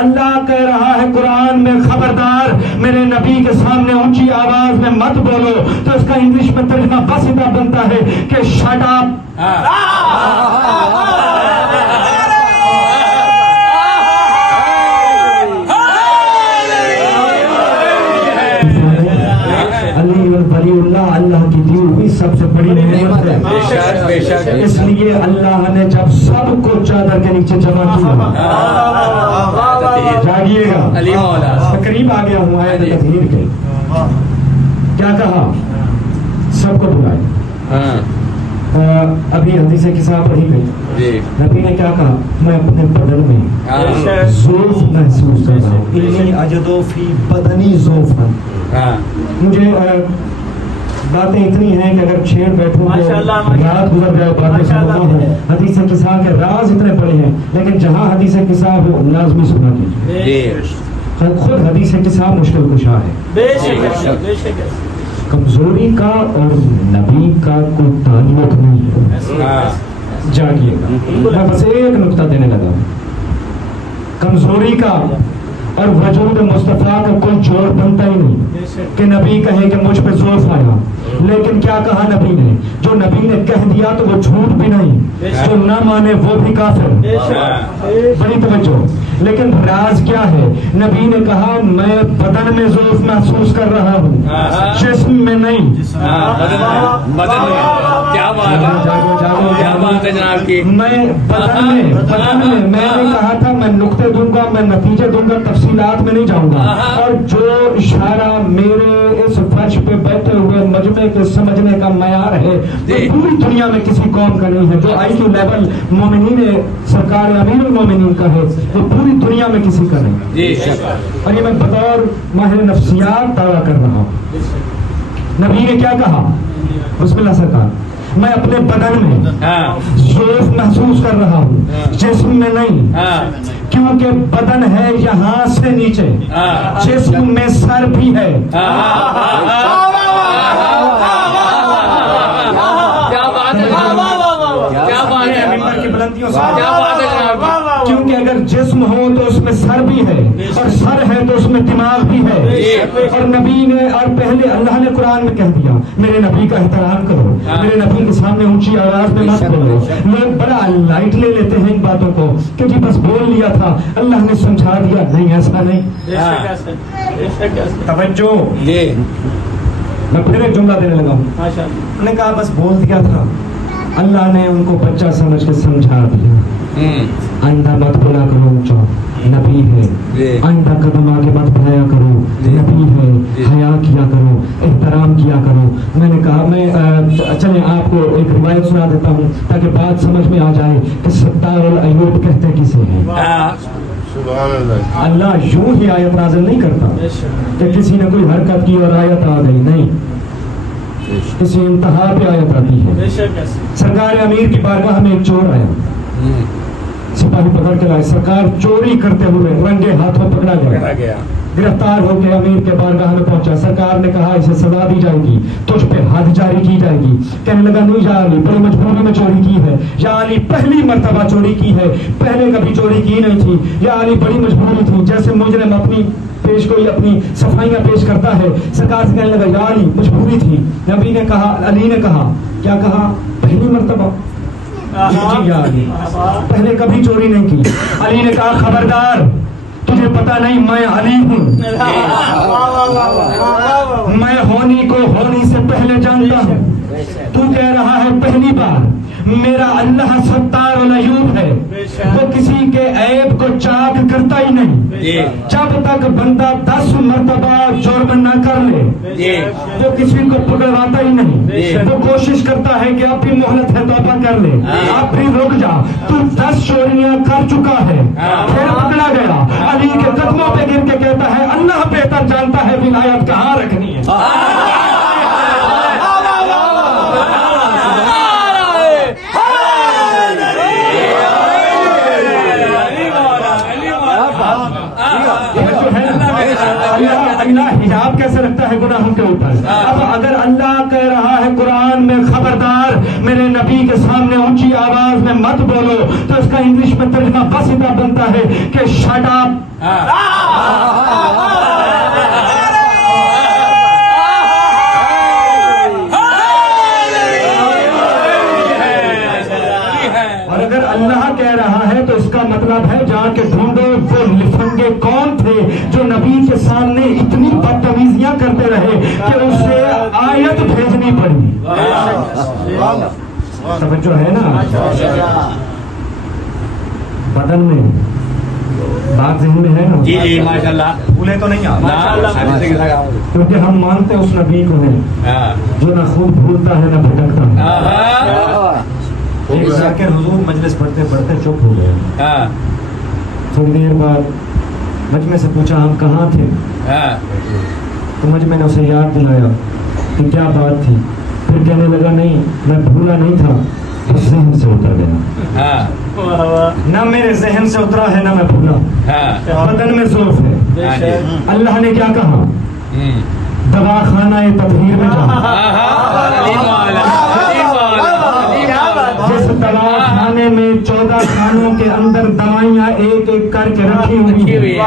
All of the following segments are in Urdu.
اللہ کہہ رہا ہے قرآن میں خبردار میرے نبی کے سامنے اونچی آواز میں مت بولو، تو اس کا انگلش میں ترجمہ بس اتنا بنتا ہے کہ شٹ اپ۔ ولی اللہ اللہ کی دی ہوئی سب سے بڑی نعمت ہے، اس لیے اللہ نے جب سب کو چادر کے نیچے جمع کیا، جاگیے گا، قریب آ گیا ہوں آیت تطہیر کے، کیا کہا؟ سب کو بلائے۔ ابھی حدیث کسا پڑھی گئی، نبی نے کیا کہا؟ میں اپنے بدن میں ذوف محسوس کر رہا ہوں، انی اجدو فی بدنی ذوفا۔ مجھے باتیں اتنی ہیں کہ اگر چھیڑ بیٹھوں تو رات گزر جائے باتیں سنتا ہوں۔ حدیث قصہ کے راز اتنے بڑے ہیں، لیکن جہاں حدیث قصہ ہو لازمی سنا کیجیے۔ خود حدیث قصہ مشکل کشا ہے، کمزوری کا اور نبی کا کوئی تعلق نہیں ہے۔ جاگیے گا، میں بس ایک نقطہ دینے لگا ہوں، کمزوری کا اور وجود مصطفیٰ کا کوئی جوڑ بنتا ہی نہیں کہ نبی کہے کہ مجھ پہ ذوف آیا، لیکن کیا کہا نبی نے؟ جو نبی نے کہہ دیا تو وہ جھوٹ بھی نہیں، جو نہ مانے وہ بھی کافر۔ بڑی توجہ، لیکن راز کیا ہے؟ نبی نے کہا میں بدن میں ذوف محسوس کر رہا ہوں، جسم میں نہیں۔ میں بدن میں میں نے کہا تھا میں نقطے دوں گا، میں نتیجے دوں گا، تفصیلات میں نہیں جاؤں گا، اور جو اشارہ میرے اس فرش پہ بیٹھے ہوئے مجمع کے سمجھنے کا معیار ہے وہ پوری دنیا میں کسی قوم کا نہیں ہے۔ جو آئی کیو لیول مومنین سرکار امیر المومنین کا ہے وہ پوری دنیا میں کسی کا نہیں۔ اور یہ میں بطور ماہر نفسیات دعویٰ کر رہا ہوں۔ نبی نے کیا کہا؟ بسم اللہ سرکار، میں اپنے بدن میں ذوف محسوس کر رہا ہوں، جسم میں نہیں، کیونکہ بدن ہے یہاں سے نیچے، جسم میں سر بھی ہے۔ کیونکہ اگر جسم ہو تو اس میں سر بھی ہے، اور سر ہے تو اس میں دماغ بھی ہے۔ اور نبی نے اور پہلے اللہ نے قرآن میں کہہ دیا میرے نبی کا احترام کرو، میرے نبی کے سامنے اونچی آواز میں مت بولو۔ لوگ بڑا لائٹ لے لیتے ہیں ان باتوں کو کہ جی بس بول لیا تھا اللہ نے سمجھا دیا، نہیں ایسا نہیں۔ توجہ، میں پھر ایک جملہ دینے لگا ہوں، انہوں نے کہا بس بول دیا تھا، اللہ نے ان کو بچہ سمجھ کے سمجھا دیا۔ آئندہ مت بولا کرو اونچا، نبی ہے، آئندہ قدم آگے مت بڑھایا کرو، نبی ہے، حیا کیا کرو، احترام کیا کرو۔ میں نے کہا میں چلیں آپ کو ایک روایت سنا دیتا ہوں تاکہ بات سمجھ میں آ جائے کہ ستار العیوب کہتے کسے ہیں۔ اللہ یوں ہی آیت نازل نہیں کرتا کہ کسی نے کوئی حرکت کی اور آیت آ گئی، نہیں، کسی انتہا پہ آیت آتی ہے۔ سرکار امیر کی بارگاہ میں ایک چور آیا، سپاہی پکڑ کے لائے، سرکار چوری کرتے ہوئے رنگے ہاتھوں پکڑا گیا، گرفتار ہو کے امیر کے بارگاہ میں پہنچا۔ سرکار نے کہا اسے سزا دی جائے گی، تجھ پہ حد جاری کی جائے گی۔ کہنے لگا نہیں یا علی، بڑی مجبوری میں چوری کی ہے، یا علی پہلی مرتبہ چوری کی ہے، پہلے کبھی چوری کی نہیں تھی، یا علی بڑی مجبوری تھی، جیسے مجرم اپنی پیش کوئی اپنی صفائیاں پیش کرتا ہے۔ سرکار سے کہنے لگا یا علی مجبوری تھی۔ نبی نے کہا، علی نے کہا، کیا کہا؟ پہلی مرتبہ؟ جی یا علی، پہلے کبھی چوری نہیں کی۔ علی نے کہا خبردار، تجھے پتا نہیں میں علی ہوں، میں ہونی کو ہونی سے پہلے جانتا ہوں۔ تو کہہ رہا ہے پہلی بار، میرا اللہ ستار العیوب ہے، وہ کسی کے عیب کو چاک کرتا ہی نہیں۔ جب تک بندہ 10 مرتبہ جرم نہ کر لے وہ کسی کو پکڑواتا ہی نہیں، وہ کوشش کرتا ہے کہ اب بھی مہلت ہے توبہ کر لے، اب بھی رک جا، تو 10 چوریاں کر چکا ہے، پھر پکڑا گیا، علی کے قدموں پہ گر کے کہتا ہے اللہ بہتر جانتا ہے ولایت کہاں رکھنی ہے۔ اللہ حجاب کیسے رکھتا ہے گناہوں کے اوپر؟ اب اگر اللہ کہہ رہا ہے قرآن میں خبردار میرے نبی نبی کے سامنے اونچی آواز میں مت بولو، تو اس کا انگلش میں ترجمہ بس اتنا بنتا ہے کہ شٹ اپ. اور اگر اللہ کہہ رہا ہے تو اس کا مطلب ہے جا کے ڈھونڈو وہ لفنگے کون تھے جو نبی کے سامنے اتنی بدتمیزیاں کرتے رہے کہ اسے آیت بھیجنی پڑی. توجہ ہے نا؟ بدن میں بات ذہن میں ہے نا؟ جی جی ماشاءاللہ. بھولے تو نہیں آپ، کیونکہ ہم مانتے اس نبی کو ہیں جو نہ خوب بھولتا ہے نہ بھٹکتا ہے. ایک ذاکر حضور مجلس پڑھتے پڑھتے چپ ہو گئے. تھوڑی دیر بعد مجمع سے پوچھا ہم کہاں تھے، تو مجمع نے اسے یاد دلایا کہ کیا بات تھی. پھر کہنے لگا نہیں میں بھولا نہیں تھا، بس ذہن سے اتر گیا. نہ میرے ذہن سے اترا ہے نہ میں بھولا، بدن میں ضعف ہے. اللہ نے کیا کہا؟ دوا خانہ تطہیر میں جاؤ. جس دوا خانے میں 14 خانوں کے اندر دوائیاں ایک ایک کر کے رکھی ہوئی ہیں،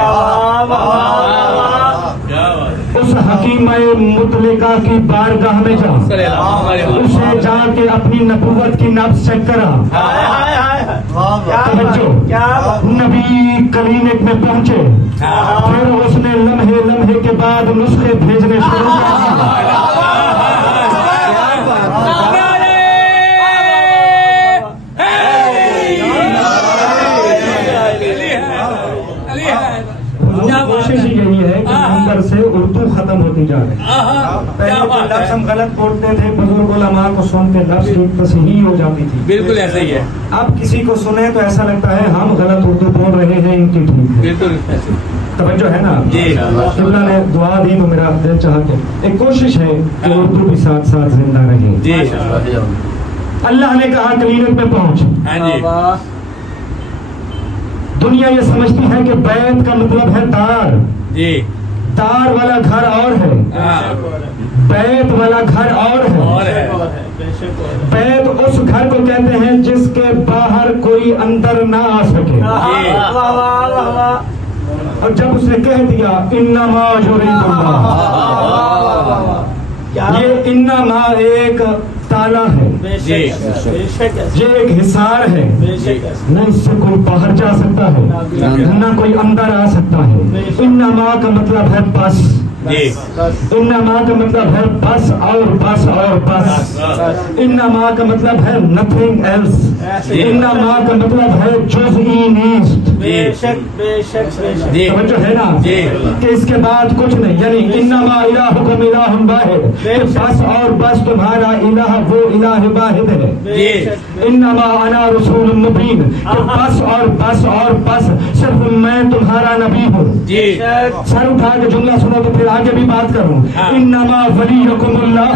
اس حکیمہ مطلقہ کی بارگاہ میں جاؤ، اسے جا کے اپنی نبوت کی نبض چیک کرا. نبی کلینک میں پہنچے، پھر اس نے لمحے لمحے کے بعد نسخے بھیجنے شروع کر. کوشش یہی ہے کہ نمبر سے اردو ختم ہوتی جا رہی ہے. پہلے لفظ ہم غلط بولتے تھے، بزرگ علماء کو سن کے لفظ کی تصحیح ہو جاتی تھی. بالکل ایسا ہی ہے. اب کسی کو سنے تو ایسا لگتا ہے ہم غلط اردو بول رہے ہیں، ان کی ٹھیک ہے. بالکل توجہ ہے نا؟ اللہ نے دعا دی تو میرا دل چاہ کے ایک کوشش ہے کہ اردو بھی ساتھ ساتھ زندہ رہے. اللہ نے کہا کلینک میں پہنچ. دنیا یہ سمجھتی ہے کہ بیت کا مطلب ہے دار. دار والا گھر اور ہے، بیت والا گھر اور ہے. بیت اس گھر کو کہتے ہیں جس کے باہر کوئی اندر نہ آ سکے. اور جب اس نے کہہ دیا انما یرید اللہ، یہ انما ایک تالا ہے، یہ ایک حصار ہے. نہ اس سے کوئی باہر جا سکتا ہے نہ کوئی اندر آ سکتا ہے. انما کا مطلب ہے بس. انما کا مطلب ہے بس اور بس اور بس. انما کا مطلب ہے نتھنگ ایلس. انما کا مطلب ہے جزئی نیست. توجہ ہے نا کہ اس کے بعد کچھ نہیں. یعنی انما الہکم الہ واحد، بس اور بس تمہارا الہ وہ الہ واحد ہے. انما انا رسول مبین، بس اور بس اور بس صرف میں تمہارا نبی ہوں. سر اٹھا کے جملہ سنو تو پھر آگے بھی بات کروں. انما ولیکم اللہ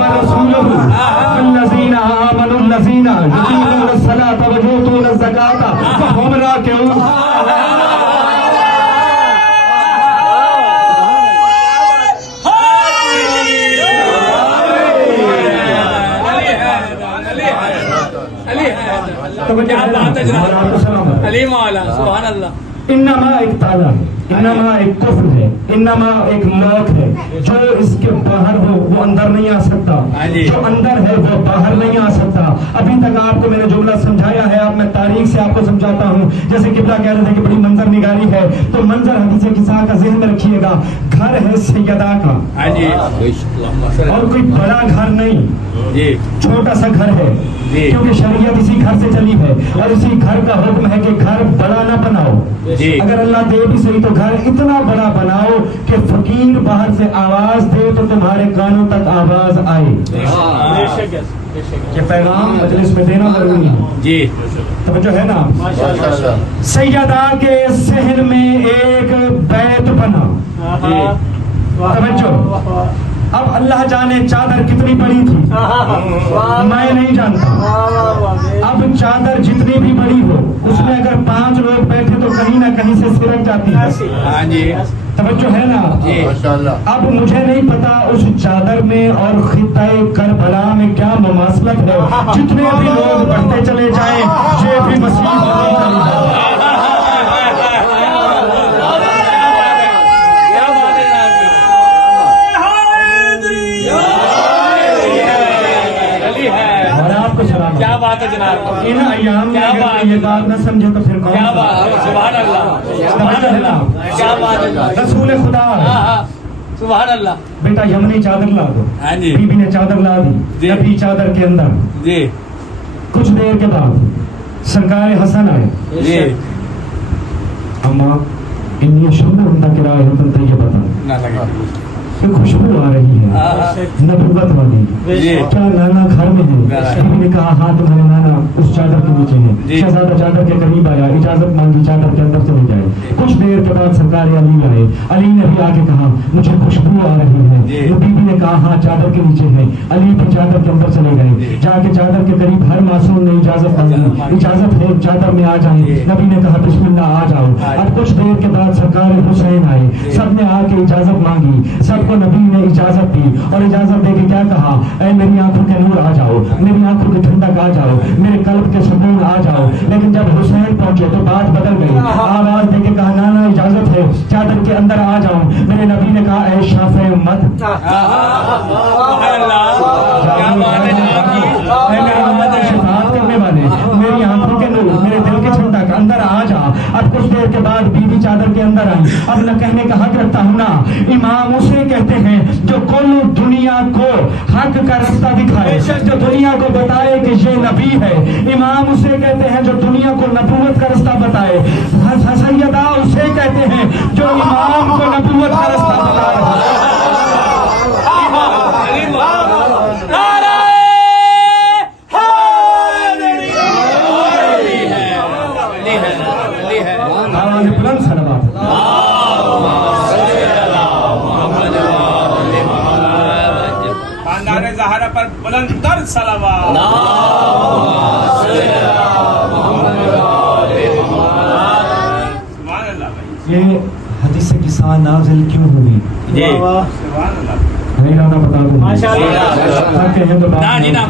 ورسولہ والذین آمنوا الذین یقیمون الصلاۃ ویؤتون الزکاۃ وهم راکعون. انما ایک تالا ہے، انما ایک کفر ہے، انما ایک لاک ہے. جو اس کے باہر ہو وہ اندر نہیں آ سکتا، جو اندر ہے وہ باہر نہیں آ سکتا. ابھی تک آپ کو میں نے جملہ سمجھایا ہے، اب میں تاریخ سے آپ کو سمجھاتا ہوں. جیسے قبلہ کہہ رہے تھے کہ بڑی منظر نگاری ہے، تو منظر حدیث قصہ کا ذہن میں رکھیے گا. گھر ہے سیدہ کا، اور کوئی بڑا گھر نہیں، چھوٹا سا گھر ہے، کیونکہ شریعت اسی گھر سے چلی ہے اور اسی گھر کا حکم ہے کہ گھر بڑا نہ بناؤ. اگر اللہ دے بھی صحیح تو گھر اتنا بڑا بناؤ کہ فقیر باہر سے آواز دے تو تمہارے کانوں تک آواز آئے. یہ پیغام مجلس میں دینا ضروری ہے. توجہ ہے نا؟ سیدہ کے ذہن میں ایک بیت بنا. توجہ. اب اللہ جانے چادر کتنی بڑی تھی میں نہیں جانتا. اب چادر جتنی بھی بڑی ہو اس میں اگر 5 لوگ بیٹھے تو کہیں نہ کہیں سے سرک جاتی ہے. توجہ ہے نا ماشاءاللہ. اب مجھے نہیں پتا اس چادر میں اور خطہ کربلا میں کیا مماثلت ہے. جتنے بھی لوگ بڑھتے چلے جائیں یہ بھی مسیح کیا بات ہے جناب. ان ایام میں اگر یہ بات نہ سمجھے تو پھر کون کیا بات ہے. سبحان اللہ سبحان اللہ. کیا بات ہے. رسول خدا سبحان اللہ. بیٹا یمنی چادر لا دو. ہاں جی. بی بی نے چادر لا دی. جی. نبی چادر کے اندر جی کچھ دیر کے بعد سرکار حسن آئے. جی اما انی شمع کرائے حکم طیبتا نہ لگا. کہ خوشبو آ رہی ہے نبوت والی. جی. کیا نانا گھر میں ہے؟ بیوی نے کہا ہاں تمہارے نانا اس چادر کے نیچے ہے. جی. شہزادہ چادر کے قریب آیا, اجازت مانگی چادر کے اندر چلے جائے. کچھ دیر کے بعد سرکار علی آئے. علی نے بھی آگے کہا مجھے خوشبو آ رہی ہے. جی. بیوی نے کہا ہاں چادر کے نیچے ہے. علی بھی چادر کے اندر چلے گئے. جا کے چادر کے قریب ہر معصوم نے اجازت مانگی, اجازت ہے چادر میں آ جائیں. نبی نے کہا بسم اللہ آ جاؤ. اب کچھ دیر کے بعد سرکار حسین آئے. سب نے آ کے اجازت مانگی. سب کو نبی نے اجازت دی اور اجازت دے کے کیا کہا, اے میری آنکھوں کے نور آ جاؤ, میری آنکھوں کی ٹھنڈک آ جاؤ, میرے قلب کے سکون آ جاؤ. لیکن جب حسین پہنچے تو بات بدل گئی. آواز دے کے کہا نانا اجازت ہے چادر کے اندر آ جاؤں. میرے نبی نے کہا اے شافع امت, شفاعت کرنے والے, میری آنکھوں کے نور, میرے دل کے ٹھنڈک اندر آ جا. اب کچھ دیر کے بعد بیوی چادر کے اندر آئی. اب نہ کہنے کا حق رکھتا ہوں نا, امام اسے کہتے ہیں جو کل دنیا کو حق کا رستہ دکھائے, جو دنیا کو بتائے کہ یہ نبی ہے. امام اسے کہتے ہیں جو دنیا کو نبوت کا رستہ بتائے. سیدہ اسے کہتے ہیں جو امام کو نبوت کا رستہ بتا رہا ہے. بلند صلوات. خاندان زہرا پر بلند تر صلوات. سبحان اللہ. یہ حدیث کسان نازل کیوں ہوئی؟ جی سبحان اللہ. نہیں لانا بتا دوں. ماشاءاللہ. کہیں تو بات نا جی نا.